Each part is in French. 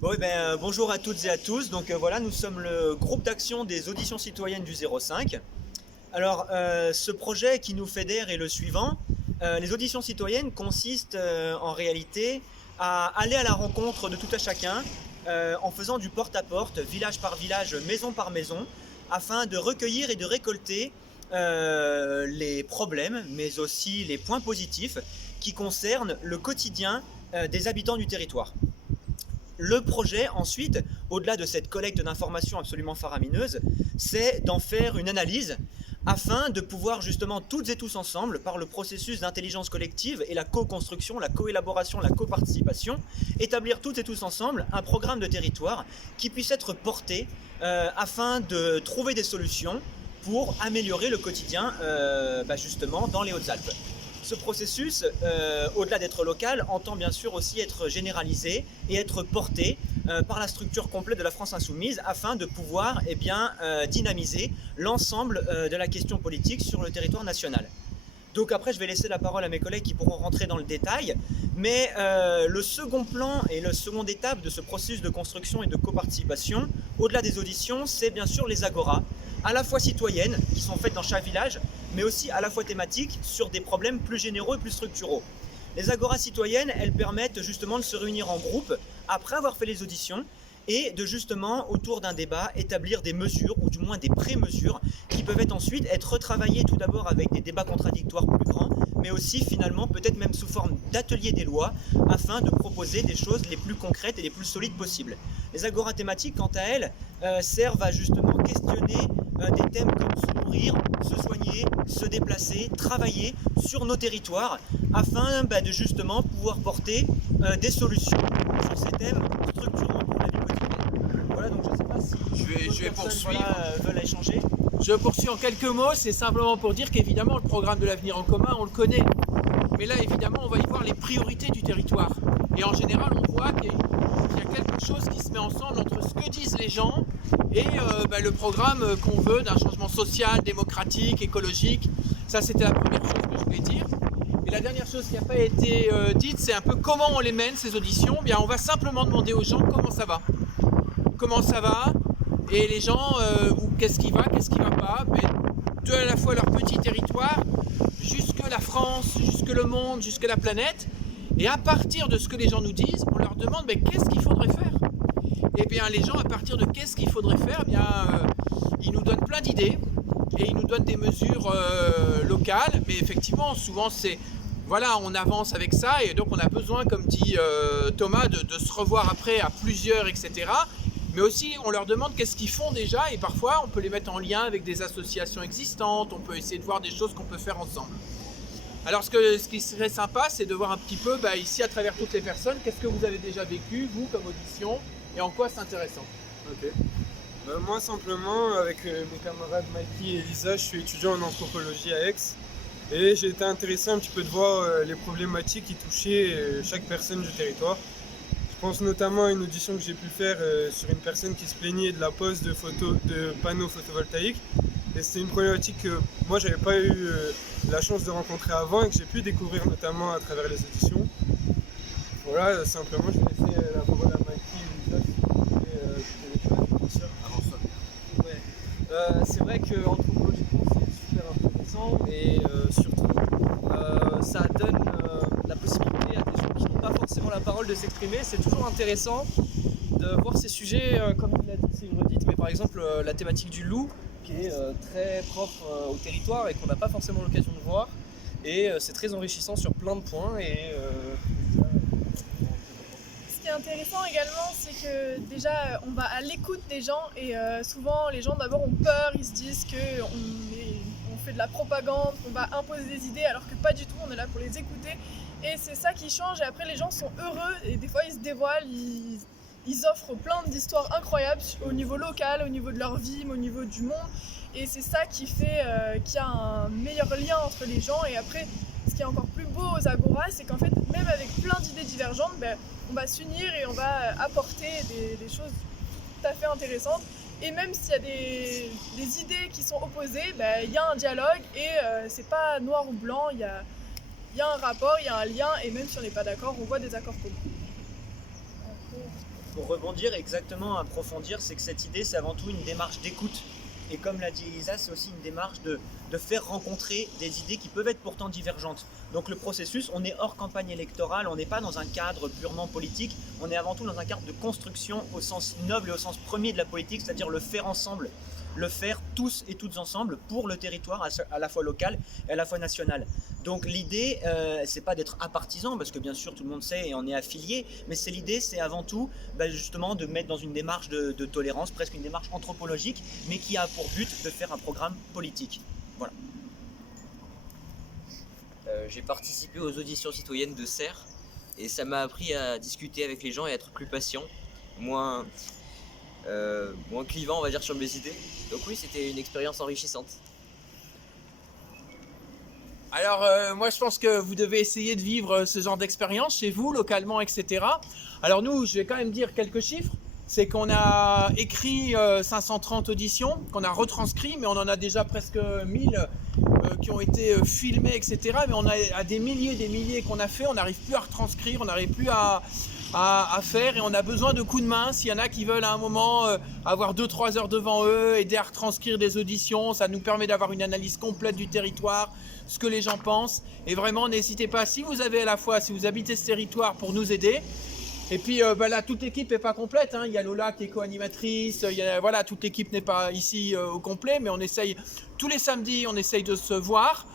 Bon, bonjour à toutes et à tous. Voilà, nous sommes le groupe d'action des auditions citoyennes du 05. Alors, ce projet qui nous fédère est le suivant. Les auditions citoyennes consistent en réalité à aller à la rencontre de tout à chacun en faisant du porte-à-porte, village par village, maison par maison, afin de recueillir et de récolter les problèmes, mais aussi les points positifs qui concernent le quotidien des habitants du territoire. Le projet, ensuite, au-delà de cette collecte d'informations absolument faramineuse, c'est d'en faire une analyse afin de pouvoir justement toutes et tous ensemble, par le processus d'intelligence collective et la co-construction, la co-élaboration, la co-participation, établir toutes et tous ensemble un programme de territoire qui puisse être porté afin de trouver des solutions pour améliorer le quotidien justement dans les Hautes-Alpes. Ce processus, au-delà d'être local, entend bien sûr aussi être généralisé et être porté par la structure complète de la France Insoumise afin de pouvoir dynamiser l'ensemble de la question politique sur le territoire national. Donc après, je vais laisser la parole à mes collègues qui pourront rentrer dans le détail. Mais le second plan et la seconde étape de ce processus de construction et de coparticipation, au-delà des auditions, c'est bien sûr les agoras, à la fois citoyennes, qui sont faites dans chaque village, mais aussi à la fois thématiques sur des problèmes plus généraux et plus structuraux. Les agoras citoyennes, elles permettent justement de se réunir en groupe après avoir fait les auditions et de justement, autour d'un débat, établir des mesures, ou du moins des pré-mesures, qui peuvent ensuite être retravaillées tout d'abord avec des débats contradictoires plus grands, mais aussi finalement peut-être même sous forme d'ateliers des lois, afin de proposer des choses les plus concrètes et les plus solides possibles. Les agoras thématiques, quant à elles, servent à justement questionner des thèmes comme se nourrir, se soigner, se déplacer, travailler sur nos territoires, afin de justement pouvoir porter des solutions sur ces thèmes structurants pour la vie quotidienne. Voilà, donc je ne sais pas si je vais poursuivre. Veulent échanger. Je poursuis en quelques mots, c'est simplement pour dire qu'évidemment le programme de l'avenir en commun, on le connaît. Mais là, évidemment, on va y voir les priorités du territoire. Et en général, on voit qu'il y a quelque chose qui se met ensemble entre ce que disent les gens et le programme qu'on veut d'un changement social, démocratique, écologique. Ça, c'était la première chose que je voulais dire. Et la dernière chose qui n'a pas été dite, c'est un peu comment on les mène, ces auditions. Bien, on va simplement demander aux gens comment ça va. Comment ça va, et les gens, qu'est-ce qui va pas, mais de à la fois leur petit territoire, jusque la France, jusque le monde, jusque la planète. Et à partir de ce que les gens nous disent, on leur demande qu'est-ce qu'il faudrait faire. Et bien les gens, à partir de qu'est-ce qu'il faudrait faire, ils nous donnent plein d'idées et ils nous donnent des mesures locales. Mais effectivement, souvent c'est voilà, on avance avec ça et donc on a besoin, comme dit Thomas, de se revoir après à plusieurs, etc. Mais aussi, on leur demande qu'est-ce qu'ils font déjà et parfois, on peut les mettre en lien avec des associations existantes, on peut essayer de voir des choses qu'on peut faire ensemble. Alors, ce qui serait sympa, c'est de voir un petit peu, ici, à travers toutes les personnes, qu'est-ce que vous avez déjà vécu, vous, comme audition, et en quoi c'est intéressant. Ok. Moi, simplement, avec mes camarades Mikey et Lisa, je suis étudiant en anthropologie à Aix. Et j'ai été intéressé un petit peu de voir les problématiques qui touchaient chaque personne du territoire. Je pense notamment à une audition que j'ai pu faire sur une personne qui se plaignait de la pose de panneaux photovoltaïques. Et c'était une problématique que moi j'avais pas eu la chance de rencontrer avant et que j'ai pu découvrir notamment à travers les auditions. Voilà, simplement je vais laisser la parole à Mikey et Lisa si vous voulez Bien sûr. Ouais. C'est vrai que anthropologiquement c'est super intéressant et surtout ça donne la possibilité à des gens qui n'ont pas forcément la parole de s'exprimer. C'est toujours intéressant de voir ces sujets, comme il l'a dit, c'est une redite, mais par exemple la thématique du loup qui est très propre au territoire et qu'on n'a pas forcément l'occasion de voir. Et c'est très enrichissant sur plein de points. Ce qui est intéressant également, c'est que déjà on va à l'écoute des gens et souvent les gens d'abord ont peur, ils se disent qu'on fait de la propagande, qu'on va imposer des idées alors que pas du tout, on est là pour les écouter et c'est ça qui change et après les gens sont heureux et des fois ils se dévoilent, ils offrent plein d'histoires incroyables au niveau local, au niveau de leur vie, au niveau du monde et c'est ça qui fait qu'il y a un meilleur lien entre les gens et après ce qui est encore plus beau aux agoras, c'est qu'en fait même avec plein d'idées divergentes, on va s'unir et on va apporter des choses tout à fait intéressantes. Et même s'il y a des idées qui sont opposées, il y a un dialogue et c'est pas noir ou blanc, il y a un rapport, il y a un lien et même si on n'est pas d'accord, on voit des accords communs. Pour rebondir, exactement, approfondir, c'est que cette idée, c'est avant tout une démarche d'écoute. Et comme l'a dit Elisa, c'est aussi une démarche de faire rencontrer des idées qui peuvent être pourtant divergentes. Donc le processus, on est hors campagne électorale, on n'est pas dans un cadre purement politique, on est avant tout dans un cadre de construction au sens noble et au sens premier de la politique, c'est-à-dire le faire ensemble, le faire tous et toutes ensemble pour le territoire à la fois local et à la fois national. Donc l'idée, c'est pas d'être apartisan, parce que bien sûr tout le monde sait et on est affilié, mais l'idée, c'est avant tout justement de mettre dans une démarche de tolérance, presque une démarche anthropologique, mais qui a pour but de faire un programme politique. Voilà. J'ai participé aux auditions citoyennes de Serres et ça m'a appris à discuter avec les gens et à être plus patient, moins clivant, on va dire, sur mes idées. Donc oui, c'était une expérience enrichissante. Alors moi je pense que vous devez essayer de vivre ce genre d'expérience chez vous, localement, etc. Alors nous, je vais quand même dire quelques chiffres. C'est qu'on a écrit 530 auditions, qu'on a retranscrit, mais on en a déjà presque 1000 qui ont été filmés, etc. Mais on a des milliers qu'on a fait, on n'arrive plus à retranscrire, on n'arrive plus à faire, et on a besoin de coups de main. S'il y en a qui veulent à un moment avoir 2-3 heures devant eux, aider à retranscrire des auditions, ça nous permet d'avoir une analyse complète du territoire, ce que les gens pensent. Et vraiment, n'hésitez pas, si vous avez à la fois, si vous habitez ce territoire, pour nous aider. Et puis là, toute l'équipe n'est pas complète, hein. Il y a Lola qui est co-animatrice, voilà, toute l'équipe n'est pas ici au complet, mais on essaye, tous les samedis, on essaye de se voir.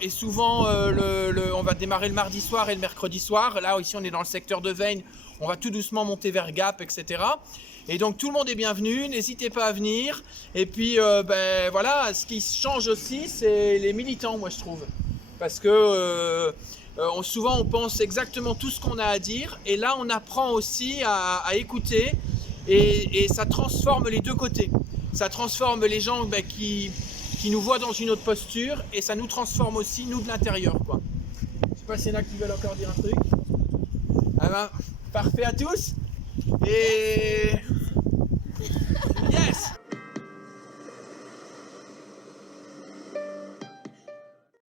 Et souvent, on va démarrer le mardi soir et le mercredi soir. Là, ici, on est dans le secteur de Veynes, on va tout doucement monter vers Gap, etc. Et donc, tout le monde est bienvenu, n'hésitez pas à venir. Et puis, voilà, ce qui change aussi, c'est les militants, moi, je trouve. Parce que souvent on pense exactement tout ce qu'on a à dire, et là on apprend aussi à écouter, et ça transforme les deux côtés. Ça transforme les gens qui nous voient dans une autre posture, et ça nous transforme aussi, nous, de l'intérieur, quoi. Je sais pas s'il y en a qui veulent encore dire un truc. Ah ben, parfait à tous, et